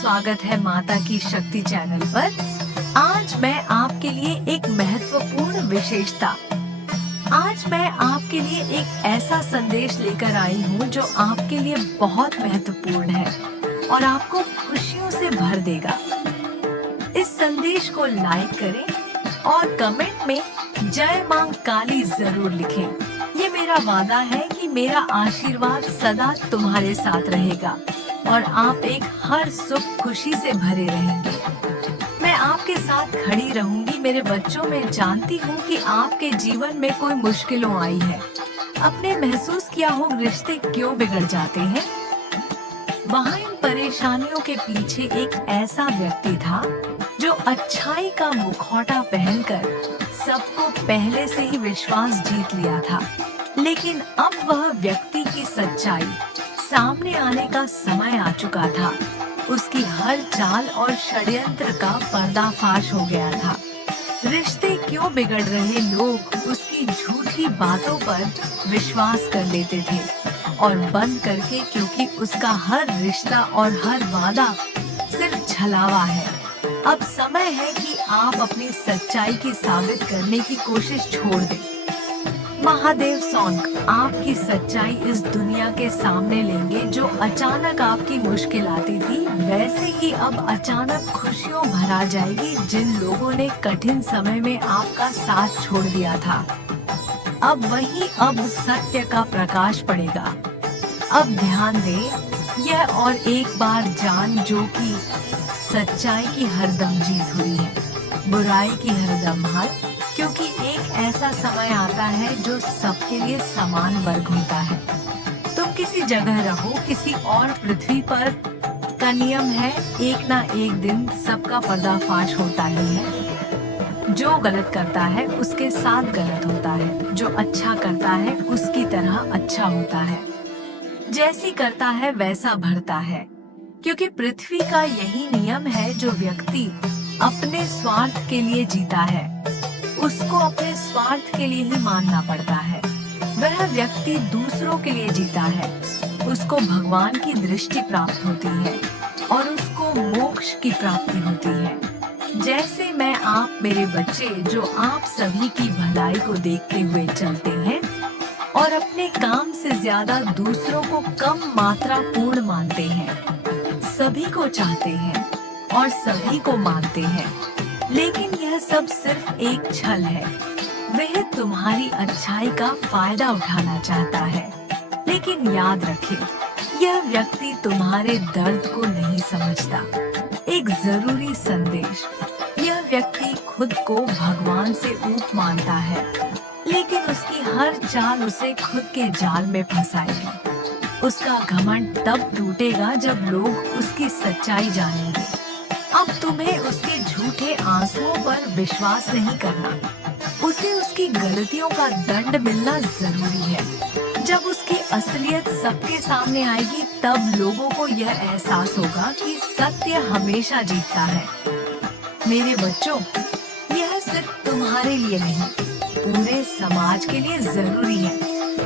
स्वागत है माता की शक्ति चैनल पर। आज मैं आपके लिए एक महत्वपूर्ण विशेषता आज मैं आपके लिए एक ऐसा संदेश लेकर आई हूँ जो आपके लिए बहुत महत्वपूर्ण है और आपको खुशियों से भर देगा। इस संदेश को लाइक करें और कमेंट में जय मां काली जरूर लिखें। ये मेरा वादा है कि मेरा आशीर्वाद सदा तुम्हारे साथ रहेगा और आप एक हर सुख खुशी से भरे रहेंगे। मैं आपके साथ खड़ी रहूंगी मेरे बच्चों। मैं जानती हूँ कि आपके जीवन में कोई मुश्किलों आई है। आपने महसूस किया हो रिश्ते क्यों बिगड़ जाते हैं। वहाँ इन परेशानियों के पीछे एक ऐसा व्यक्ति था जो अच्छाई का मुखौटा पहनकर सबको पहले से ही विश्वास जीत लिया था, लेकिन अब वह व्यक्ति की सच्चाई सामने आने का समय आ चुका था। उसकी हर चाल और षड्यंत्र का पर्दाफाश हो गया था। रिश्ते क्यों बिगड़ रहे लोग उसकी झूठी बातों पर विश्वास कर लेते थे और बंद करके, क्योंकि उसका हर रिश्ता और हर वादा सिर्फ छलावा है। अब समय है कि आप अपनी सच्चाई की साबित करने की कोशिश छोड़ दें। महादेव सौंक आपकी सच्चाई इस दुनिया के सामने लेंगे। जो अचानक आपकी मुश्किल आती थी, वैसे ही अब अचानक खुशियों भरा जाएगी। जिन लोगों ने कठिन समय में आपका साथ छोड़ दिया था, अब सत्य का प्रकाश पड़ेगा। अब ध्यान दे यह और एक बार जान जो कि सच्चाई की हरदम जीत हुई है, बुराई की हरदम हार। क्योंकि एक ऐसा समय आता है जो सबके लिए समान वर्ग होता है। तुम किसी जगह रहो, किसी और पृथ्वी पर का नियम है, एक ना एक दिन सबका पर्दाफाश होता ही है। जो गलत करता है उसके साथ गलत होता है, जो अच्छा करता है उसकी तरह अच्छा होता है। जैसी करता है वैसा भरता है। क्योंकि पृथ्वी का यही नियम है, जो व्यक्ति अपने स्वार्थ के लिए जीता है उसको अपने स्वार्थ के लिए ही मानना पड़ता है। वह व्यक्ति दूसरों के लिए जीता है, उसको भगवान की दृष्टि प्राप्त होती है और उसको मोक्ष की प्राप्ति होती है। जैसे मैं आप मेरे बच्चे, जो आप सभी की भलाई को देखते हुए चलते हैं और अपने काम से ज्यादा दूसरों को कम मात्रा पूर्ण मानते हैं, सभी को चाहते हैं और सभी को मानते हैं, लेकिन यह सब सिर्फ एक छल है। वह तुम्हारी अच्छाई का फायदा उठाना चाहता है, लेकिन याद रखें, यह व्यक्ति तुम्हारे दर्द को नहीं समझता। एक जरूरी संदेश, यह व्यक्ति खुद को भगवान से ऊप मानता है, लेकिन उसकी हर चाल उसे खुद के जाल में फंसाएगी। उसका घमंड तब टूटेगा जब लोग उसकी सच्चाई जानेंगे। अब तुम्हें उसके झूठे आंसुओं पर विश्वास नहीं करना। उसे उसकी गलतियों का दंड मिलना जरूरी है। जब उसकी असलियत सबके सामने आएगी, तब लोगों को यह एहसास होगा कि सत्य हमेशा जीतता है। मेरे बच्चों, यह सिर्फ तुम्हारे लिए नहीं, पूरे समाज के लिए जरूरी है,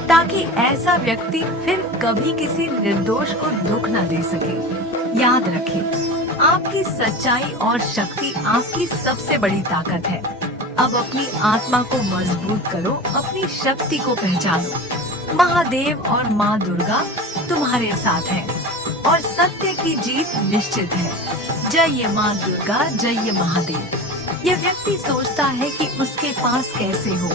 ताकि ऐसा व्यक्ति फिर कभी किसी निर्दोष को दुख न दे सके। याद रखें, आपकी सच्चाई और शक्ति आपकी सबसे बड़ी ताकत है। अब अपनी आत्मा को मजबूत करो, अपनी शक्ति को पहचानो। महादेव और माँ दुर्गा तुम्हारे साथ हैं और सत्य की जीत निश्चित है। जय माँ दुर्गा, जय महादेव। यह व्यक्ति सोचता है कि उसके पास कैसे हो।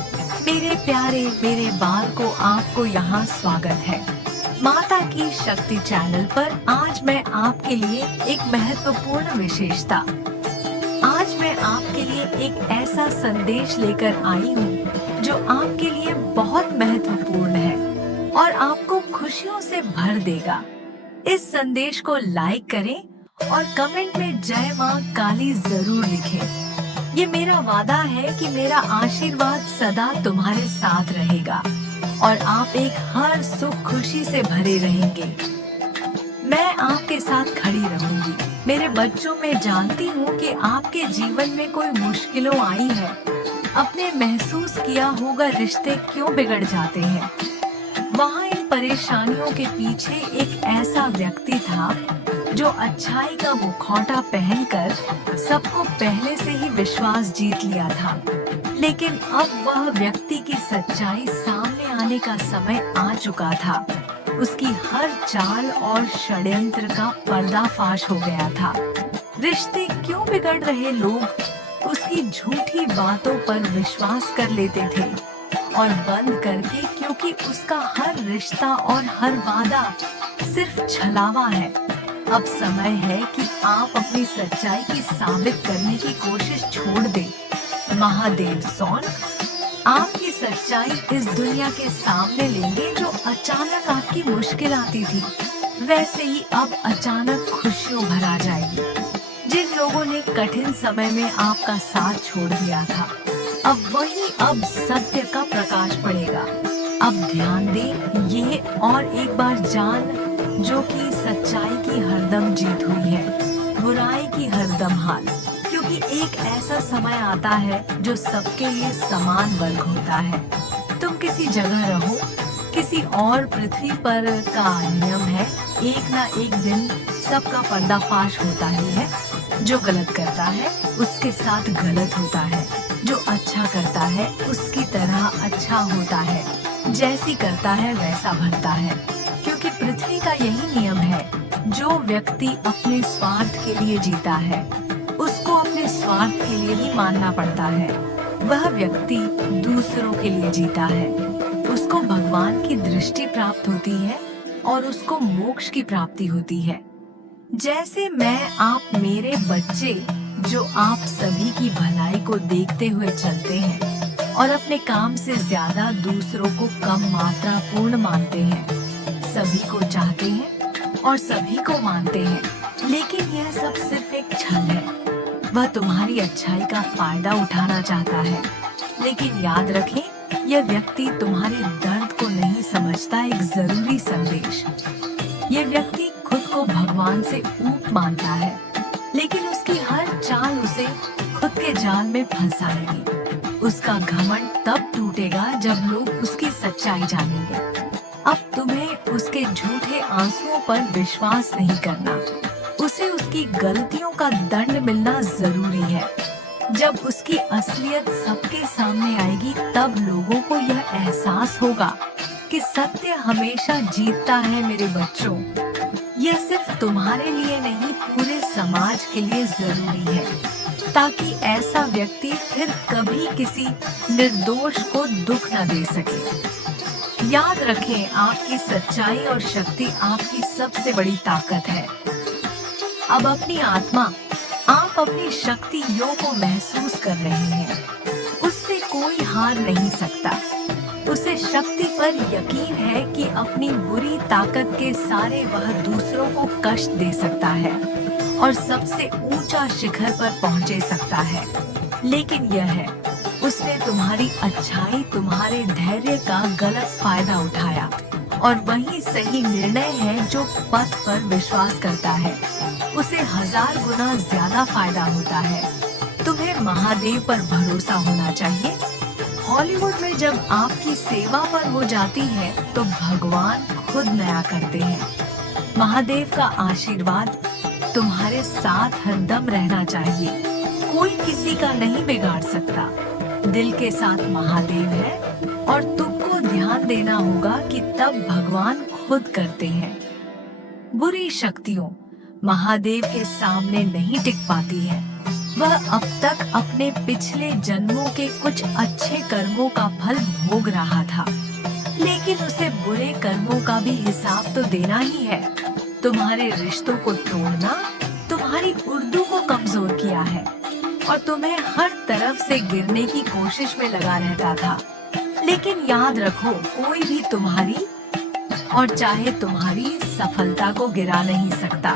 मेरे प्यारे मेरे बाल को आपको यहाँ स्वागत है माता की शक्ति चैनल पर। आज मैं आपके लिए एक महत्वपूर्ण विशेषता, आज मैं आपके लिए एक ऐसा संदेश लेकर आई हूँ जो आपके लिए बहुत महत्वपूर्ण है और आपको खुशियों से भर देगा। इस संदेश को लाइक करें और कमेंट में जय मां काली जरूर लिखें। ये मेरा वादा है कि मेरा आशीर्वाद सदा तुम्हारे साथ रहेगा और आप एक हर सुख खुशी से भरे रहेंगे। मैं आपके साथ खड़ी रहूंगी मेरे बच्चों। मैं जानती हूँ कि आपके जीवन में कोई मुश्किलों आई है। आपने महसूस किया होगा रिश्ते क्यों बिगड़ जाते हैं। वहाँ इन परेशानियों के पीछे एक ऐसा व्यक्ति था जो अच्छाई का मुखौटा पहनकर सबको पहले से ही विश्वास जीत लिया था। लेकिन अब वह व्यक्ति की सच्चाई सामने आने का समय आ चुका था। उसकी हर चाल और षड्यंत्र का पर्दाफाश हो गया था। रिश्ते क्यों बिगड़ रहे, लोग उसकी झूठी बातों पर विश्वास कर लेते थे और बंद करके, क्योंकि उसका हर रिश्ता और हर वादा सिर्फ छलावा है। अब समय है कि आप अपनी सच्चाई की साबित करने की कोशिश छोड़ दें। महादेव सौन आपकी सच्चाई इस दुनिया के सामने लेंगे। जो अचानक आपकी मुश्किल आती थी, वैसे ही अब अचानक खुशियों भरा जाएगी। जिन लोगों ने कठिन समय में आपका साथ छोड़ दिया था, अब सत्य का प्रकाश पड़ेगा। अब ध्यान दें, ये और एक बार जान जो कि सच्चाई की हरदम जीत हुई है, बुराई की हरदम हार। क्योंकि एक ऐसा समय आता है जो सबके लिए समान वर्ग होता है। तुम किसी जगह रहो, किसी और पृथ्वी पर का नियम है, एक ना एक दिन सबका पर्दाफाश होता ही है। जो गलत करता है उसके साथ गलत होता है, जो अच्छा करता है उसकी तरह अच्छा होता है, जैसी करता है वैसा भरता है। क्योंकि पृथ्वी का यही नियम है, जो व्यक्ति अपने स्वार्थ के लिए जीता है उसको अपने स्वार्थ के लिए ही मानना पड़ता है। वह व्यक्ति दूसरों के लिए जीता है, उसको भगवान की दृष्टि प्राप्त होती है और उसको मोक्ष की प्राप्ति होती है। जैसे मैं आप मेरे बच्चे जो आप सभी की भलाई को देखते हुए चलते हैं और अपने काम से ज्यादा दूसरों को कम मात्रा पूर्ण मानते हैं, सभी को चाहते हैं और सभी को मानते हैं, लेकिन यह सब सिर्फ एक छल है। वह तुम्हारी अच्छाई का फायदा उठाना चाहता है, लेकिन याद रखें, यह व्यक्ति तुम्हारे दर्द को नहीं समझता। एक जरूरी संदेश, यह व्यक्ति खुद को भगवान से ऊप मानता है, लेकिन उसकी हर चाल उसे खुद के जाल में फंसाएगी। उसका घमंड तब टूटेगा जब लोग उसकी सच्चाई जानेंगे। अब तुम्हें उसके झूठे आंसुओं पर विश्वास नहीं करना। उसे उसकी गलतियों का दंड मिलना जरूरी है। जब उसकी असलियत सबके सामने आएगी, तब लोगों को यह एहसास होगा कि सत्य हमेशा जीतता है। मेरे बच्चों, यह सिर्फ तुम्हारे लिए नहीं, पूरे समाज के लिए जरूरी है, ताकि ऐसा व्यक्ति फिर कभी किसी निर्दोष को दुख न दे सके। याद रखें, आपकी सच्चाई और शक्ति आपकी सबसे बड़ी ताकत है। अब अपनी आत्मा, आप अपनी शक्तियों को महसूस कर रहे हैं। उससे कोई हार नहीं सकता। उसे शक्ति पर यकीन है कि अपनी बुरी ताकत के सहारे वह दूसरों को कष्ट दे सकता है और सबसे ऊंचा शिखर पर पहुंचे सकता है। लेकिन यह है, उसने तुम्हारी अच्छाई, तुम्हारे धैर्य का गलत फायदा उठाया, और वही सही निर्णय है। जो पथ पर विश्वास करता है उसे 1000 गुना ज्यादा फायदा होता है। तुम्हें महादेव पर भरोसा होना चाहिए। हॉलीवुड में जब आपकी सेवा पर हो जाती है तो भगवान खुद नया करते हैं। महादेव का आशीर्वाद तुम्हारे साथ हरदम रहना चाहिए। कोई किसी का नहीं बिगाड़ सकता। दिल के साथ महादेव है और तुमको ध्यान देना होगा कि तब भगवान खुद करते हैं। बुरी शक्तियों महादेव के सामने नहीं टिक पाती है। वह अब तक अपने पिछले जन्मों के कुछ अच्छे कर्मों का फल भोग रहा था, लेकिन उसे बुरे कर्मों का भी हिसाब तो देना ही है। तुम्हारे रिश्तों को तोड़ना तुम्हारी उर्दू को कमजोर किया है और तुम्हें हर तरफ से गिरने की कोशिश में लगा रहता था। लेकिन याद रखो, कोई भी तुम्हारी और चाहे तुम्हारी सफलता को गिरा नहीं सकता।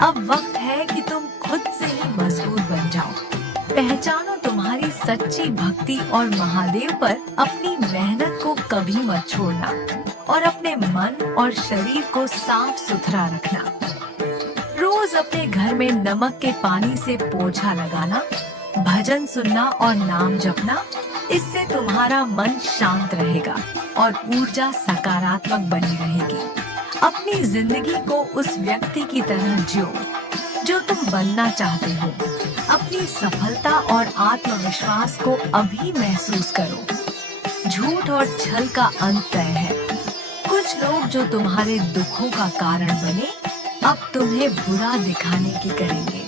अब वक्त है कि तुम खुद से ही मजबूत बन जाओ। पहचानो तुम्हारी सच्ची भक्ति और महादेव पर अपनी मेहनत को कभी मत छोड़ना और अपने मन और शरीर को साफ सुथरा रखना। रोज अपने घर में नमक के पानी से पोछा लगाना, भजन सुनना और नाम जपना इससे तुम्हारा मन शांत रहेगा और ऊर्जा सकारात्मक बनी रहेगी। अपनी जिंदगी को उस व्यक्ति की तरह जियो जो तुम बनना चाहते हो। अपनी सफलता और आत्मविश्वास को अभी महसूस करो। झूठ और छल का अंत तय है। कुछ लोग जो तुम्हारे दुखों का कारण बने, अब तुम्हें बुरा दिखाने की करेंगे।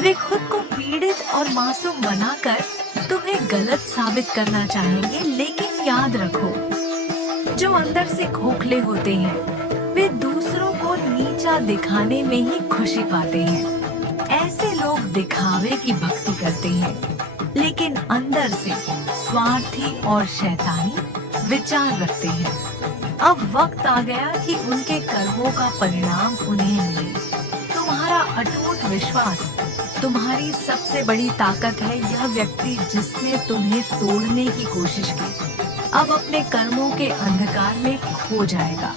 वे खुद को पीड़ित और मासूम बनाकर तुम्हें गलत साबित करना चाहेंगे, लेकिन याद रखो, जो अंदर से खोखले होते हैं वे दूसरों को नीचा दिखाने में ही खुशी पाते हैं। ऐसे लोग दिखावे की भक्ति करते हैं, लेकिन अंदर से स्वार्थी और शैतानी विचार रखते हैं। अब वक्त आ गया कि उनके कर्मों का परिणाम उन्हें मिले। तुम्हारा अटूट विश्वास तुम्हारी सबसे बड़ी ताकत है। यह व्यक्ति जिसने तुम्हें तोड़ने की कोशिश की, अब अपने कर्मों के अंधकार में खो जाएगा।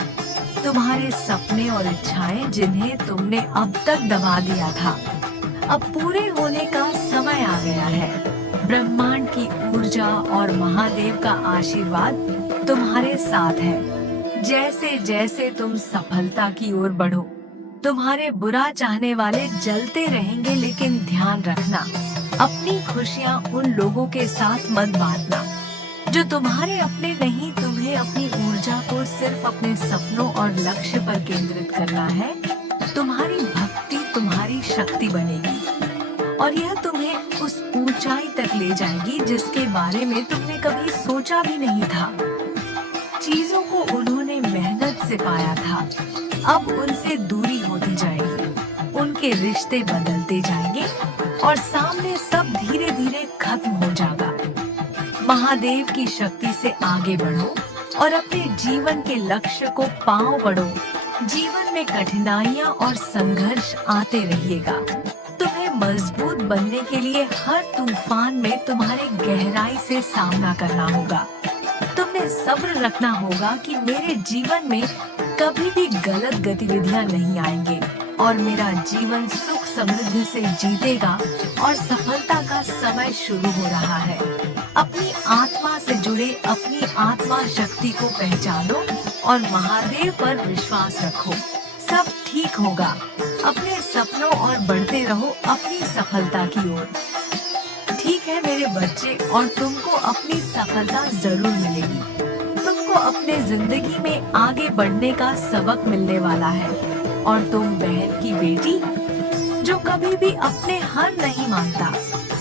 तुम्हारे सपने और इच्छाएं जिन्हें तुमने अब तक दबा दिया था, अब पूरे होने का समय आ गया है। ब्रह्मांड की ऊर्जा और महादेव का आशीर्वाद तुम्हारे साथ है। जैसे जैसे तुम सफलता की ओर बढ़ो, तुम्हारे बुरा चाहने वाले जलते रहेंगे, लेकिन ध्यान रखना, अपनी खुशियाँ उन लोगों के साथ मत बांटना जो तुम्हारे अपने नहीं। तुम्हें अपनी ऊर्जा को सिर्फ अपने सपनों और लक्ष्य पर केंद्रित करना है। तुम्हारी भक्ति तुम्हारी शक्ति बनेगी और यह तुम्हें उस ऊंचाई तक ले जाएगी जिसके बारे में तुमने कभी सोचा भी नहीं था। चीजों को उन्होंने मेहनत से पाया था, अब उनसे दूरी होती जाएगी। उनके रिश्ते बदलते जाएंगे और सामने सब धीरे धीरे खत्म हो जाएगा। महादेव की शक्ति से आगे बढ़ो और अपने जीवन के लक्ष्य को पांव बढ़ो। जीवन में कठिनाइयां और संघर्ष आते रहिएगा। तुम्हें मजबूत बनने के लिए हर तूफान में तुम्हारे गहराई से सामना करना होगा। तुम्हें सब्र रखना होगा कि मेरे जीवन में कभी भी गलत गतिविधियां नहीं आएंगे और मेरा जीवन सुख समृद्धि से जीतेगा और सफलता का समय शुरू हो रहा है। अपनी आत्मा से जुड़े अपनी आत्मा शक्ति को पहचानो और महादेव पर विश्वास रखो। सब ठीक होगा। अपने सपनों और बढ़ते रहो अपनी सफलता की ओर। ठीक है मेरे बच्चे, और तुमको अपनी सफलता जरूर मिलेगी। तुमको अपने जिंदगी में आगे बढ़ने का सबक मिलने वाला है। और तुम बहन की बेटी जो कभी भी अपने हार नहीं मानता,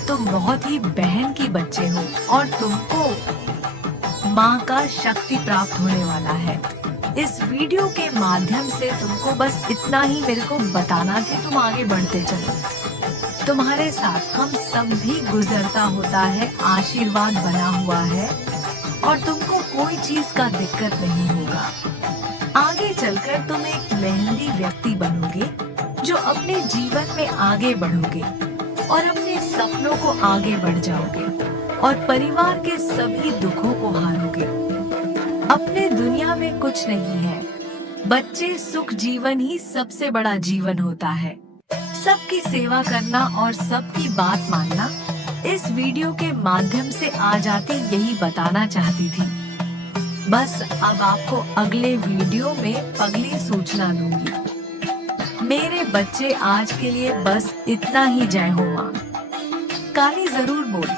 तुम बहुत ही बहन की बच्चे हो और तुमको माँ का शक्ति प्राप्त होने वाला है। इस वीडियो के माध्यम से तुमको बस इतना ही मेरे को बताना कि तुम आगे बढ़ते चलो। तुम्हारे साथ हम सब भी गुजरता होता है, आशीर्वाद बना हुआ है और तुमको कोई चीज का दिक्कत नहीं होगा। आगे चलकर तुम एक मेहनती व्यक्ति बनोगे जो अपने जीवन में आगे बढ़ोगे और अपने सपनों को आगे बढ़ जाओगे और परिवार के सभी दुखों को हारोगे। अपने दुनिया में कुछ नहीं है बच्चे, सुख जीवन ही सबसे बड़ा जीवन होता है। सबकी सेवा करना और सबकी बात मानना। इस वीडियो के माध्यम से आज आती यही बताना चाहती थी। बस अब आपको अगले वीडियो में अगली सूचना दूंगी। मेरे बच्चे आज के लिए बस इतना ही। जय हो मां। काली जरूर बोल।